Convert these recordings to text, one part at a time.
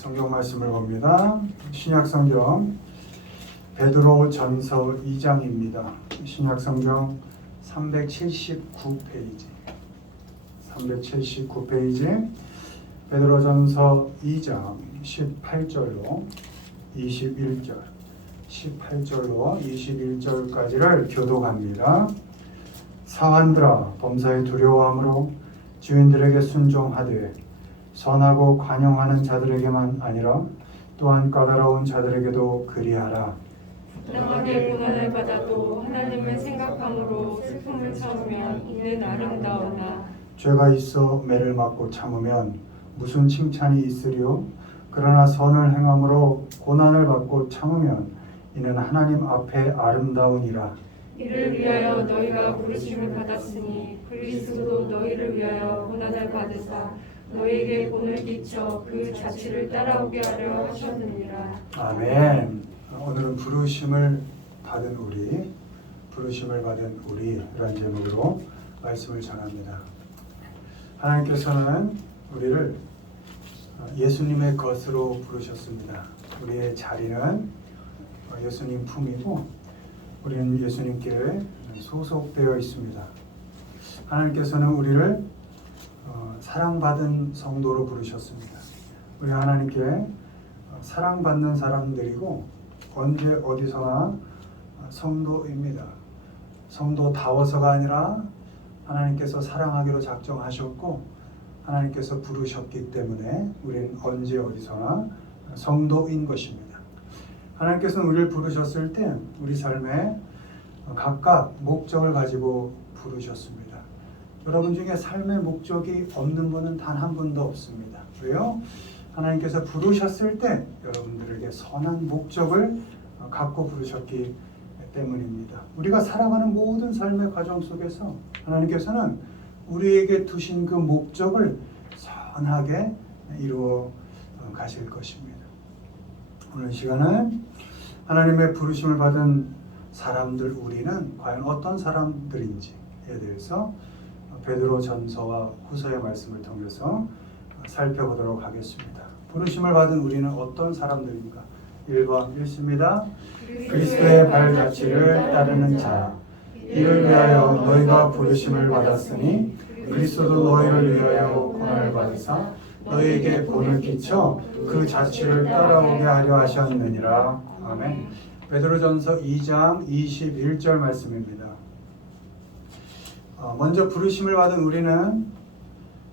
성경 말씀을 봅니다. 신약 성경 베드로 전서 2장입니다. 신약 성경 379페이지. 379페이지 베드로 전서 2장 18절로 21절 18절로 21절까지를 교독합니다. 사환들아 범사에 두려워함으로 주인들에게 순종하되 선하고 관용하는 자들에게만 아니라 또한 까다로운 자들에게도 그리하라. 부당하게 고난을 받아도 하나님을 생각함으로 슬픔을 참으면 이는 아름다우나 죄가 있어 매를 맞고 참으면 무슨 칭찬이 있으리요? 그러나 선을 행함으로 고난을 받고 참으면 이는 하나님 앞에 아름다우니라. 이를 위하여 너희가 부르심을 받았으니 그리스도도 너희를 위하여 고난을 받으사 너희에게 본을 끼쳐 그 자취를 따라오게 하려 하셨느니라. 아멘. 오늘은 부르심을 받은 우리라는 제목으로 말씀을 전합니다. 하나님께서는 우리를 예수님의 것으로 부르셨습니다. 우리의 자리는 예수님 품이고 우리는 예수님께 소속되어 있습니다. 하나님께서는 우리를 사랑받은 성도로 부르셨습니다. 우리 하나님께 사랑받는 사람들이고 언제 어디서나 성도입니다. 성도다워서가 아니라 하나님께서 사랑하기로 작정하셨고 하나님께서 부르셨기 때문에 우리는 언제 어디서나 성도인 것입니다. 하나님께서는 우리를 부르셨을 때 우리 삶에 각각 목적을 가지고 부르셨습니다. 여러분 중에 삶의 목적이 없는 분은 단 한 분도 없습니다. 왜요? 하나님께서 부르셨을 때 여러분들에게 선한 목적을 갖고 부르셨기 때문입니다. 우리가 살아가는 모든 삶의 과정 속에서 하나님께서는 우리에게 두신 그 목적을 선하게 이루어 가실 것입니다. 오늘 시간은 하나님의 부르심을 받은 사람들 우리는 과연 어떤 사람들인지에 대해서 베드로 전서와 후서의 말씀을 통해서 살펴보도록 하겠습니다. 부르심을 받은 우리는 어떤 사람들입니까? 1번 읽습니다. 그리스도의 발자취를 따르는 자, 이를 위하여 너희가 부르심을 받았으니 그리스도도 너희를 위하여 고난을 받으사 너희에게 본을 끼쳐 그 자취를 따라오게 하려 하셨느니라. 아멘. 베드로전서 2장 21절 말씀입니다. 먼저 부르심을 받은 우리는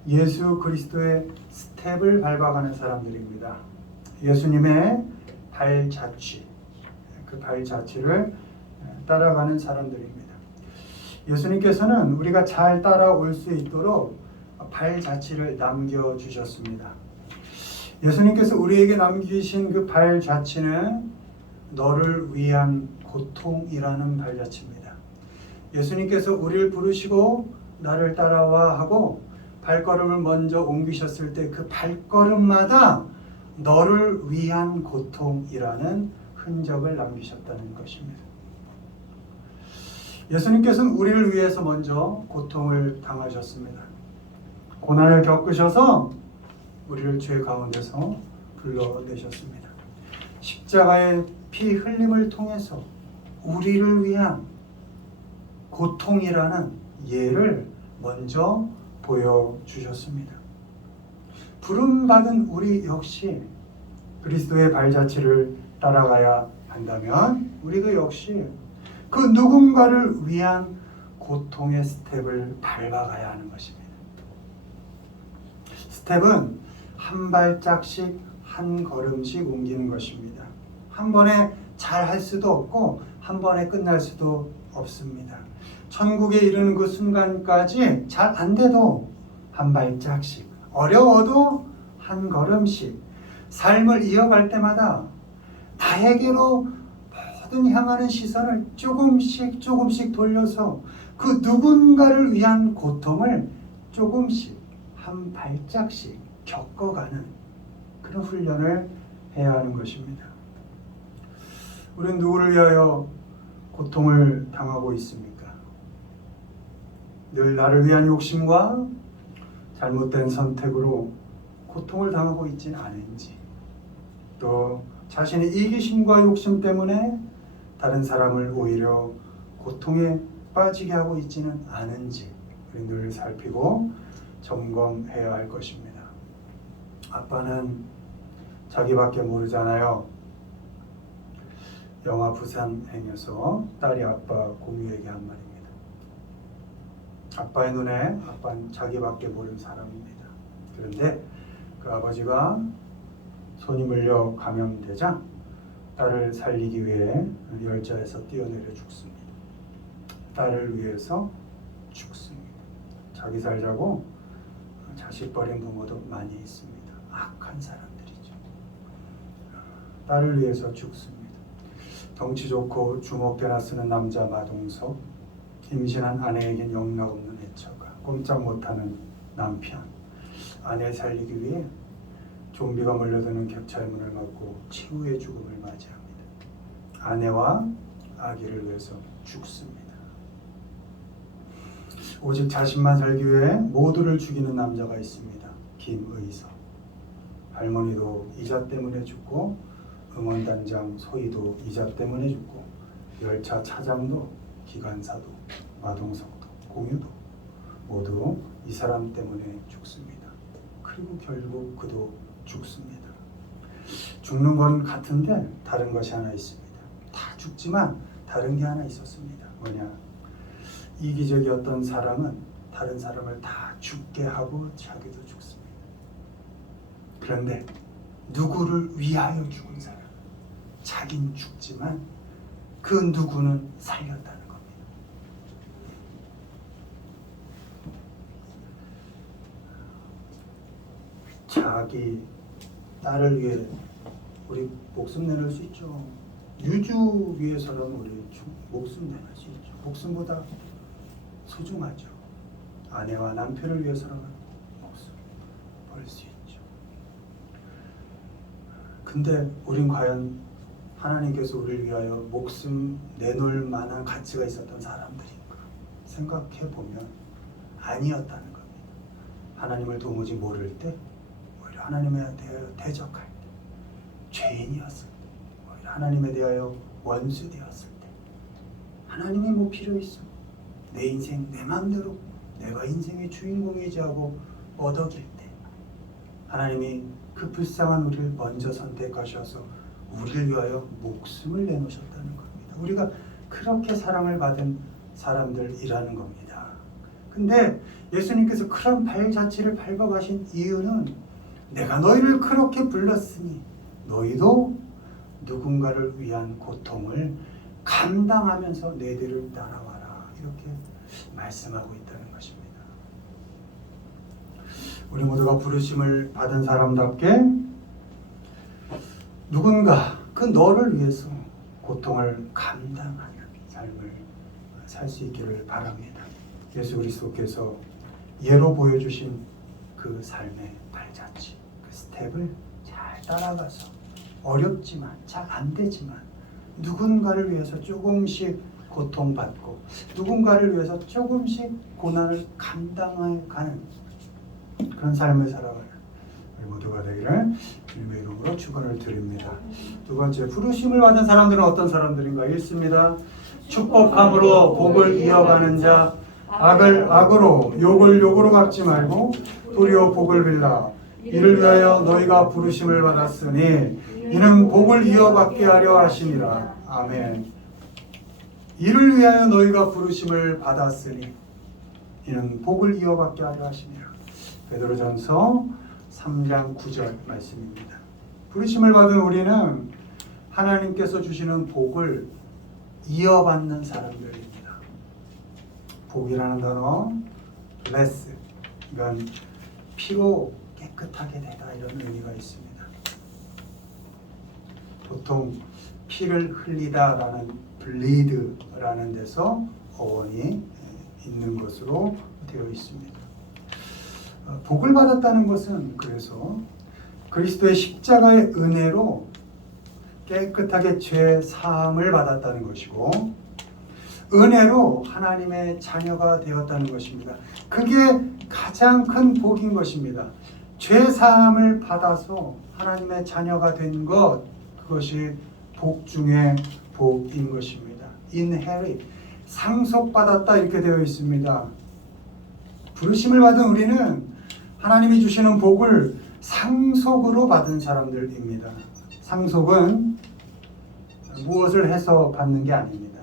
예수 그리스도의 스텝을 밟아가는 사람들입니다. 예수님의 발자취, 그 발자취를 따라가는 사람들입니다. 예수님께서는 우리가 잘 따라올 수 있도록 발자취를 남겨주셨습니다. 예수님께서 우리에게 남기신 그 발자취는 너를 위한 고통이라는 발자취입니다. 예수님께서 우리를 부르시고 나를 따라와 하고 발걸음을 먼저 옮기셨을 때 그 발걸음마다 너를 위한 고통이라는 흔적을 남기셨다는 것입니다. 예수님께서는 우리를 위해서 먼저 고통을 당하셨습니다. 고난을 겪으셔서 우리를 죄 가운데서 불러내셨습니다. 십자가의 피 흘림을 통해서 우리를 위한 고통이라는 예를 먼저 보여주셨습니다. 부름받은 우리 역시 그리스도의 발자취를 따라가야 한다면 우리도 역시 그 누군가를 위한 고통의 스텝을 밟아가야 하는 것입니다. 스텝은 한 발짝씩 한 걸음씩 옮기는 것입니다. 한 번에 잘 할 수도 없고 한 번에 끝날 수도 없습니다. 천국에 이르는 그 순간까지 잘 안 돼도 한 발짝씩, 어려워도 한 걸음씩 삶을 이어갈 때마다 나에게로 모든 향하는 시선을 조금씩 돌려서 그 누군가를 위한 고통을 조금씩 한 발짝씩 겪어가는 그런 훈련을 해야 하는 것입니다. 우리는 누구를 위하여 고통을 당하고 있습니까? 늘 나를 위한 욕심과 잘못된 선택으로 고통을 당하고 있지는 않은지 또 자신의 이기심과 욕심 때문에 다른 사람을 오히려 고통에 빠지게 하고 있지는 않은지 우리 늘 살피고 점검해야 할 것입니다. 아빠는 자기밖에 모르잖아요. 영화 부산행에서 딸이 아빠 공유에게 한 말입니다. 아빠의 눈에 아빠는 자기밖에 모르는 사람입니다. 그런데 그 아버지가 손이 물려 감염되자 딸을 살리기 위해 열차에서 뛰어내려 죽습니다. 딸을 위해서 죽습니다. 자기 살자고 자식 버린 부모도 많이 있습니다. 악한 사람들이죠. 딸을 위해서 죽습니다. 덩치 좋고 주먹개나 쓰는 남자 마동석, 임신한 아내에겐 영락없는 애처가, 꼼짝 못하는 남편, 아내 살리기 위해 좀비가 몰려드는 객차의 문을 막고 최후의 죽음을 맞이합니다. 아내와 아기를 위해서 죽습니다. 오직 자신만 살기 위해 모두를 죽이는 남자가 있습니다. 김의서. 할머니도 이자 때문에 죽고 응원단장 소희도 이자 때문에 죽고 열차 차장도 기관사도 마동석도 공유도 모두 이 사람 때문에 죽습니다. 그리고 결국 그도 죽습니다. 죽는 건 같은데 다른 것이 하나 있습니다. 다 죽지만 다른 게 하나 있었습니다. 뭐냐? 이기적이었던 사람은 다른 사람을 다 죽게 하고 자기도 죽습니다. 그런데 누구를 위하여 죽은 사람, 자긴 죽지만 그 누구는 살렸다는 겁니다. 자기 딸을 위해 우리 목숨 내놓을 수 있죠. 유주 위해서라면 우리 목숨 내놓을 수 있죠. 목숨보다 소중하죠. 아내와 남편을 위해서라면 목숨 걸 수 있죠. 근데 우린 과연 하나님께서 우리를 위하여 목숨 내놓을 만한 가치가 있었던 사람들인가 생각해 보면 아니었다는 겁니다. 하나님을 도무지 모를 때, 오히려 하나님에 대하여 대적할 때, 죄인이었을 때, 오히려 하나님에 대하여 원수 되었을 때, 하나님이 뭐 필요 있어? 내 인생 내 마음대로 내가 인생의 주인공이지 하고 얻어길 때, 하나님이 그 불쌍한 우리를 먼저 선택하셔서 우리를 위하여 목숨을 내놓으셨다는 겁니다. 우리가 그렇게 사랑을 받은 사람들이라는 겁니다. 근데 예수님께서 그런 발자취를 밟아가신 이유는 내가 너희를 그렇게 불렀으니 너희도 누군가를 위한 고통을 감당하면서 내 뒤를 따라와라, 이렇게 말씀하고 있다는 것입니다. 우리 모두가 부르심을 받은 사람답게 누군가 그 너를 위해서 고통을 감당하는 삶을 살 수 있기를 바랍니다. 예수 그리스도께서 예로 보여주신 그 삶의 발자취, 그 스텝을 잘 따라가서 어렵지만 잘 안 되지만 누군가를 위해서 조금씩 고통받고 누군가를 위해서 조금씩 고난을 감당해가는 그런 삶을 살아가는 우리 모두가 되기를 주님의 이름으로 축원을 드립니다. 두 번째, 부르심을 받은 사람들은 어떤 사람들인가? 읽습니다. 축복함으로 복을 이어가는 자, 악을 악으로 욕을 욕으로 갚지 말고 도리어 복을 빌라. 이를 위하여 너희가 부르심을 받았으니 이는 복을 이어받게 하려 하심이라. 아멘. 이를 위하여 너희가 부르심을 받았으니 이는 복을 이어받게 하려 하심이라. 베드로전서 3장 9절 말씀입니다. 부르심을 받은 우리는 하나님께서 주시는 복을 이어받는 사람들입니다. 복이라는 단어, bless, 이건 피로 깨끗하게 되다, 이런 의미가 있습니다. 보통 피를 흘리다라는 bleed라는 데서 어원이 있는 것으로 되어 있습니다. 복을 받았다는 것은 그래서 그리스도의 십자가의 은혜로 깨끗하게 죄 사함을 받았다는 것이고 은혜로 하나님의 자녀가 되었다는 것입니다. 그게 가장 큰 복인 것입니다. 죄사함을 받아서 하나님의 자녀가 된 것, 그것이 복 중에 복인 것입니다. inherit, 상속받았다 이렇게 되어 있습니다. 부르심을 받은 우리는 하나님이 주시는 복을 상속으로 받은 사람들입니다. 상속은 무엇을 해서 받는 게 아닙니다.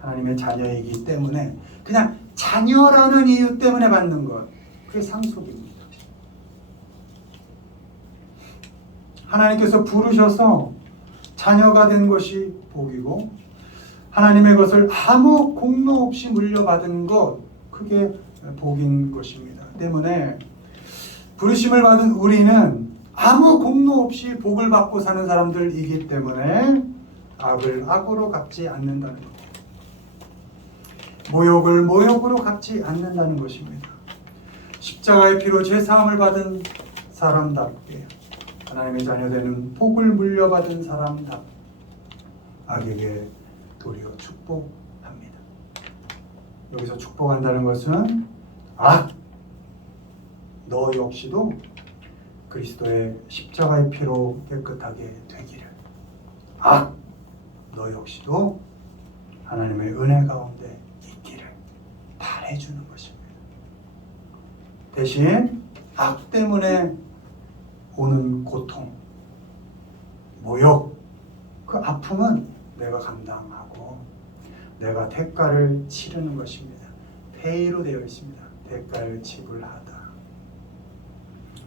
하나님의 자녀이기 때문에 그냥 자녀라는 이유 때문에 받는 것, 그게 상속입니다. 하나님께서 부르셔서 자녀가 된 것이 복이고, 하나님의 것을 아무 공로 없이 물려받은 것, 그게 복인 것입니다. 때문에 부르심을 받은 우리는 아무 공로 없이 복을 받고 사는 사람들이기 때문에 악을 악으로 갚지 않는다는 것, 모욕을 모욕으로 갚지 않는다는 것입니다. 십자가의 피로 죄사함을 받은 사람답게, 하나님의 자녀되는 복을 물려받은 사람답게 악에게 도리어 축복합니다. 여기서 축복한다는 것은 너 역시도 그리스도의 십자가의 피로 깨끗하게 되기를, 너 역시도 하나님의 은혜 가운데 있기를 바라주는 것입니다. 대신 악 때문에 오는 고통, 모욕, 그 아픔은 내가 감당하고 내가 대가를 치르는 것입니다. 페이로 되어 있습니다. 대가를 지불하다.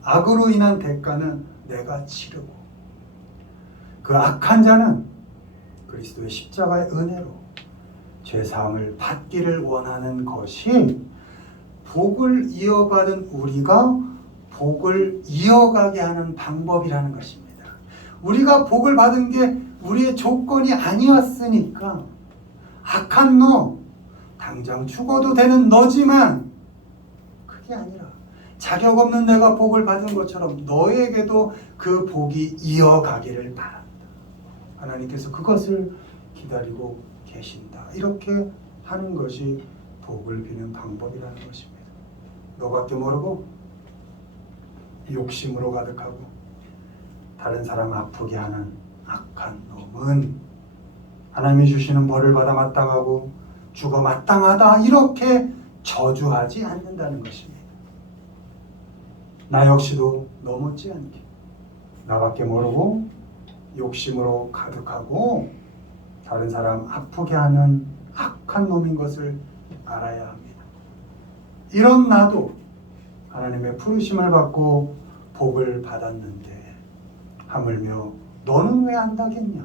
악으로 인한 대가는 내가 치르고, 그 악한 자는 그리스도의 십자가의 은혜로 죄사함을 받기를 원하는 것이, 복을 이어받은 우리가 복을 이어가게 하는 방법이라는 것입니다. 우리가 복을 받은 게 우리의 조건이 아니었으니까, 악한 너, 당장 죽어도 되는 너지만 그게 아니라 자격 없는 내가 복을 받은 것처럼 너에게도 그 복이 이어가기를 바란다. 하나님께서 그것을 기다리고 계신다. 이렇게 하는 것이 복을 비는 방법이라는 것입니다. 너밖에 모르고 욕심으로 가득하고 다른 사람 아프게 하는 악한 놈은 하나님이 주시는 벌을 받아 마땅하고 죽어 마땅하다 이렇게 저주하지 않는다는 것입니다. 나 역시도 너 못지않게 나밖에 모르고 욕심으로 가득하고 다른 사람 아프게 하는 악한 놈인 것을 알아야 합니다. 이런 나도 하나님의 부르심을 받고 복을 받았는데 하물며 너는 왜 안다겠냐?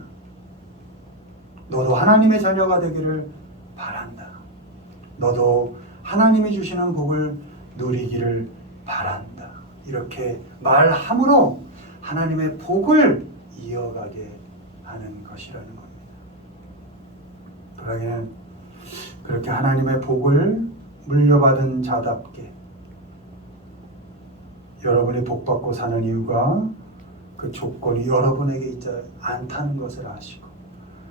너도 하나님의 자녀가 되기를 바란다. 너도 하나님이 주시는 복을 누리기를 바란다. 이렇게 말함으로 하나님의 복을 이어가게 하는 것이라는 겁니다. 그러기는 그렇게 하나님의 복을 물려받은 자답게 여러분이 복받고 사는 이유가 그 조건이 여러분에게 있지 않다는 것을 아시고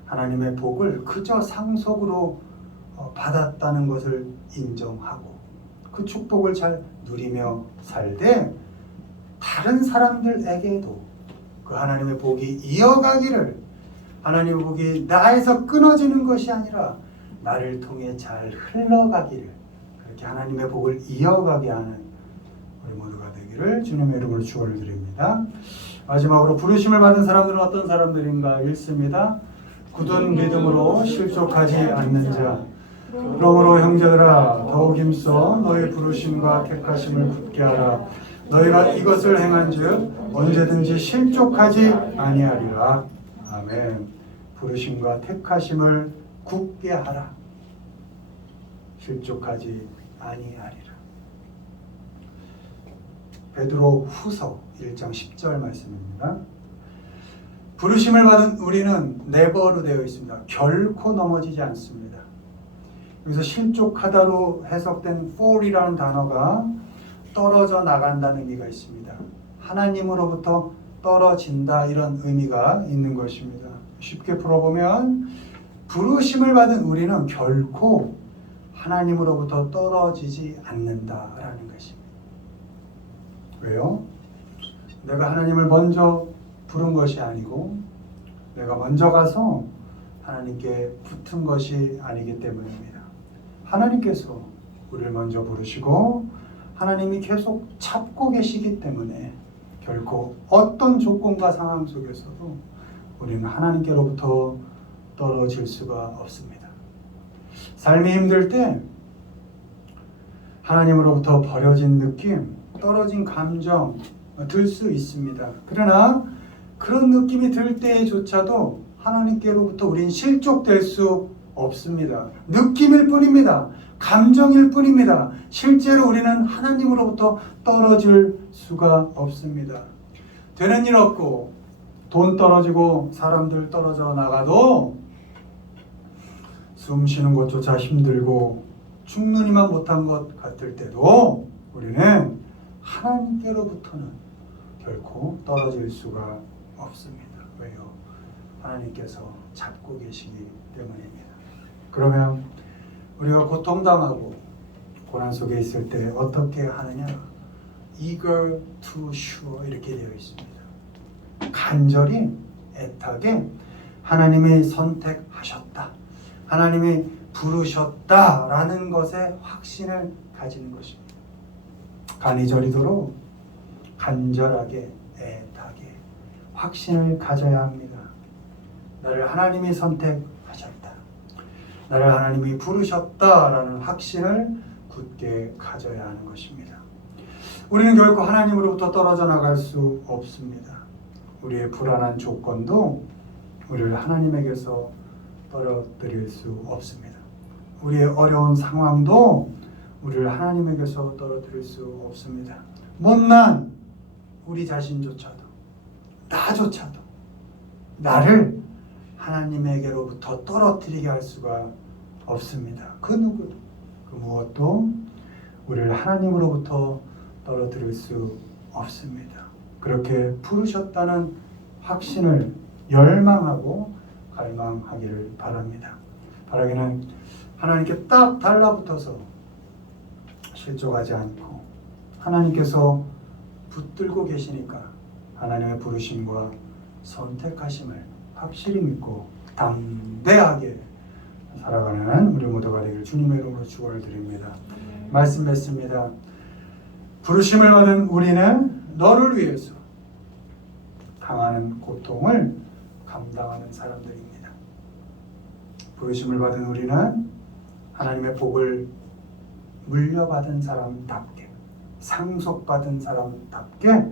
하나님의 복을 그저 상속으로 받았다는 것을 인정하고 그 축복을 잘 누리며 살되 다른 사람들에게도 그 하나님의 복이 이어가기를, 하나님의 복이 나에서 끊어지는 것이 아니라 나를 통해 잘 흘러가기를, 그렇게 하나님의 복을 이어가게 하는 우리 모두가 되기를 주님의 이름으로 축원을 드립니다. 마지막으로 부르심을 받은 사람들은 어떤 사람들인가 읽습니다. 굳은 믿음으로 실족하지 않는 자, 그러므로 형제들아 더욱 힘써 너희 부르심과 택하심을 굳게 하라. 너희가 이것을 행한즉 언제든지 실족하지 아니하리라. 아멘. 부르심과 택하심을 굳게 하라. 실족하지 아니하리라. 베드로 후서 1장 10절 말씀입니다. 부르심을 받은 우리는 never로 되어 있습니다. 결코 넘어지지 않습니다. 여기서 실족하다로 해석된 fall이라는 단어가 떨어져 나간다는 의미가 있습니다. 하나님으로부터 떨어진다 이런 의미가 있는 것입니다. 쉽게 풀어보면 부르심을 받은 우리는 결코 하나님으로부터 떨어지지 않는다라는 것입니다. 왜요? 내가 하나님을 먼저 부른 것이 아니고 내가 먼저 가서 하나님께 붙은 것이 아니기 때문입니다. 하나님께서 우리를 먼저 부르시고 하나님이 계속 찾고 계시기 때문에 결코 어떤 조건과 상황 속에서도 우리는 하나님께로부터 떨어질 수가 없습니다. 삶이 힘들 때 하나님으로부터 버려진 느낌, 떨어진 감정 들 수 있습니다. 그러나 그런 느낌이 들 때조차도 하나님께로부터 우린 실족될 수 없습니다. 느낌일 뿐입니다. 감정일 뿐입니다. 실제로 우리는 하나님으로부터 떨어질 수가 없습니다. 되는 일 없고 돈 떨어지고 사람들 떨어져 나가도 숨 쉬는 것조차 힘들고 죽는 이만 못한 것 같을 때도 우리는 하나님께로부터는 결코 떨어질 수가 없습니다. 왜요? 하나님께서 잡고 계시기 때문입니다. 그러면 우리가 고통당하고 고난 속에 있을 때 어떻게 하느냐? eager to sure 이렇게 되어 있습니다. 간절히 애타게 하나님이 선택하셨다. 하나님이 부르셨다라는 것에 확신을 가지는 것입니다. 간이 저리도록 간절하게 애타게 확신을 가져야 합니다. 나를 하나님이 선택하셨다. 나를 하나님이 부르셨다라는 확신을 굳게 가져야 하는 것입니다. 우리는 결코 하나님으로부터 떨어져 나갈 수 없습니다. 우리의 불안한 조건도 우리를 하나님에게서 떨어뜨릴 수 없습니다. 우리의 어려운 상황도 우리를 하나님에게서 떨어뜨릴 수 없습니다. 못난 우리 자신조차도 나조차도 나를 하나님에게로부터 떨어뜨리게 할 수가 없습니다. 그 누구도 그 무엇도 우리를 하나님으로부터 떨어뜨릴 수 없습니다. 그렇게 부르셨다는 확신을 열망하고 갈망하기를 바랍니다. 바라기는 하나님께 딱 달라붙어서 실족하지 않고 하나님께서 붙들고 계시니까 하나님의 부르심과 선택하심을 확실히 믿고 담대하게 살아가는 우리 모두가 되길 주님의 이름으로 축원을 드립니다. 말씀 맺습니다. 부르심을 받은 우리는 너를 위해서 당하는 고통을 감당하는 사람들입니다. 부르심을 받은 우리는 하나님의 복을 물려받은 사람답게 상속받은 사람답게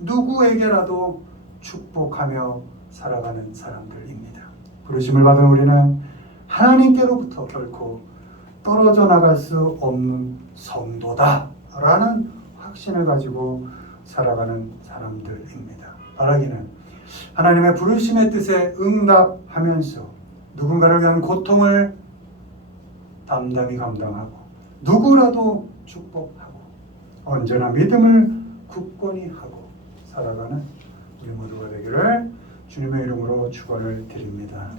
누구에게라도 축복하며 살아가는 사람들입니다. 부르심을 받은 우리는 하나님께로부터 결코 떨어져 나갈 수 없는 성도다라는 확신을 가지고 살아가는 사람들입니다. 바라기는 하나님의 부르심의 뜻에 응답하면서 누군가를 위한 고통을 담담히 감당하고 누구라도 축복하고 언제나 믿음을 굳건히 하고 살아가는 우리 모두가 되기를 주님의 이름으로 축원을 드립니다.